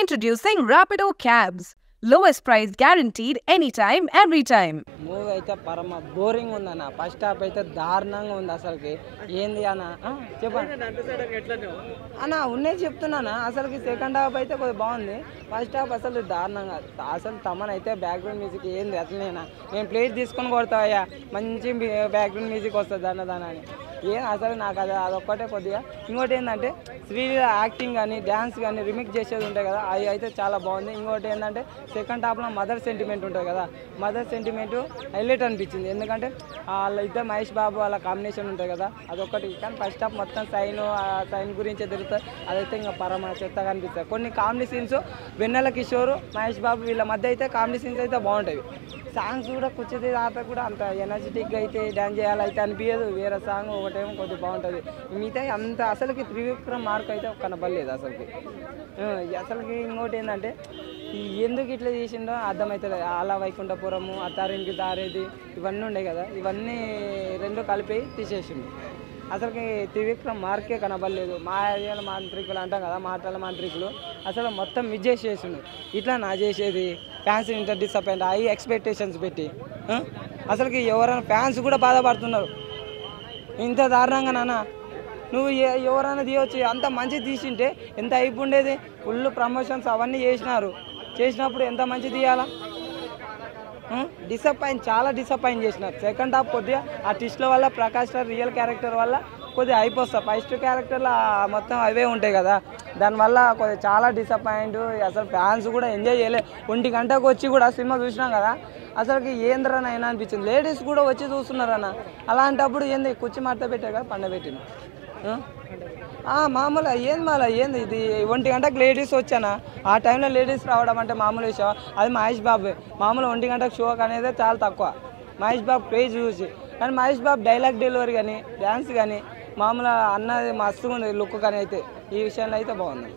Introducing Rapido Cabs. Lowest price guaranteed anytime, every time. Movie అయితే పరమ boring ఉందన్న. First half అయితే దారుణంగా ఉంది. అసలుకి ఏంది అన్న చెప్పండి అన్న ఉన్నది చెప్తున్నానా. అసలుకి సెకండ్ హాఫ్ అయితే కొద్దిగా బాగుంది. ఫస్ట్ హాఫ్ అసలు దారుణంగా. అసలు తమన్ అయితే బ్యాక్గ్రౌండ్ మ్యూజిక్ ఏంది అసలేనా. నేను ప్లేట్ తీసుకొని కొడతావయ్యా, మంచి బ్యాక్గ్రౌండ్ మ్యూజిక్ వస్తుంది దాని అని. ఏం అసలు నాకు అదొక్కటే కొద్దిగా. ఇంకోటి ఏంటంటే శ్రీలీల యాక్టింగ్ కానీ డ్యాన్స్ కానీ రిమిక్స్ చేసేది ఉంటాయి కదా, అవి అయితే చాలా బాగుంది. ఇంకోటి ఏంటంటే సెకండ్ హాఫ్లో మదర్ సెంటిమెంట్ ఉంటుంది కదా, మదర్ సెంటిమెంట్ హైలైట్ అనిపించింది. ఎందుకంటే వాళ్ళ ఇద్దరు మహేష్ బాబు వాళ్ళ కాంబినేషన్ ఉంటుంది కదా, అదొకటి. కానీ ఫస్ట్ హాఫ్ మొత్తం సైన్ గురించే తిరుగుతుంది. అదైతే ఇంకా పరమ చెత్తగా అనిపిస్తుంది. కొన్ని కామెడీ సీన్స్ వెన్నెల కిషోర్ మహేష్ బాబు వీళ్ళ మధ్య అయితే కామెడీ సీన్స్ అయితే బాగుంటాయి. సాంగ్స్ కూడా కూర్చుంది రాత కూడా అంత ఎనర్జెటిక్గా అయితే డ్యాన్స్ చేయాలైతే అనిపించదు. వేరే సాంగ్ ఒకటేమో కొద్దిగా బాగుంటుంది. మిగతా అంత అసలుకి త్రివిక్రమ్ మార్క్ అయితే కనపడలేదు అసలుకి. ఇంకోటి ఏంటంటే ఎందుకు ఇట్లా చేసిండో అర్థమవుతుంది. అలా వైకుంఠపురము, అత్తారింటికి దారేది, ఇవన్నీ ఉన్నాయి కదా, ఇవన్నీ రెండు కలిపి తీసేసిండు. అసలుకి త్రివిక్రమ్ మార్కే కనబడలేదు. మాటల మాంత్రికులు అంటాం కదా, మాటల మాంత్రికులు అసలు మొత్తం మిస్ చేసిండు. ఇట్లా నా చేసేది fans inter disappoint high expectations పెట్టి అసలుకి ఎవరైనా ఫ్యాన్స్ కూడా బాధపడుతున్నారు. ఇంత దారుణంగా నాన్న నువ్వు ఎవరైనా తీయవచ్చు. అంత మంచిది తీసింటే ఎంత హైప్ ఉండేది. ఫుల్ ప్రమోషన్స్ అవన్నీ చేసినప్పుడు ఎంత మంచి తీయాలా. చాలా డిసప్పాయింట్ చేసినారు. సెకండ్ హాఫ్ కొద్దిగా ఆ ట్విస్ట్ల వల్ల, ప్రకాష్ రాజ్ రియల్ క్యారెక్టర్ వల్ల కొద్దిగా హైప్ వస్తుంది. ఫస్ట్ క్యారెక్టర్లో మొత్తం అవే ఉంటాయి కదా, దానివల్ల కొద్దిగా చాలా డిసప్పాయింట్. అసలు ఫ్యాన్స్ కూడా ఎంజాయ్ చేయలేదు. 1 గంటకు వచ్చి కూడా సినిమా చూసినాం కదా, అసలుకి ఏంద్రనైనా అనిపించింది. లేడీస్ కూడా వచ్చి చూస్తున్నారన్న. అలాంటప్పుడు ఏంది కుర్చీ మడత పెట్టారు కదా, పండబెట్టిన మామూలుగా ఏంది ఇది. 1 గంటకు లేడీస్ వచ్చానా, ఆ టైంలో లేడీస్ రావడం అంటే మామూలు విషయం. అది మహేష్ బాబు మామూలు 1 గంటకు షోక్ అనేది చాలా తక్కువ మహేష్ బాబు క్రేజ్ చూసి. కానీ మహేష్ బాబు డైలాగ్ డెలివరీ కానీ డ్యాన్స్ కానీ మామూలుగా అన్నది మస్తుగా ఉంది. లుక్ కానీ అయితే ఈ విషయంలో అయితే బాగుంది.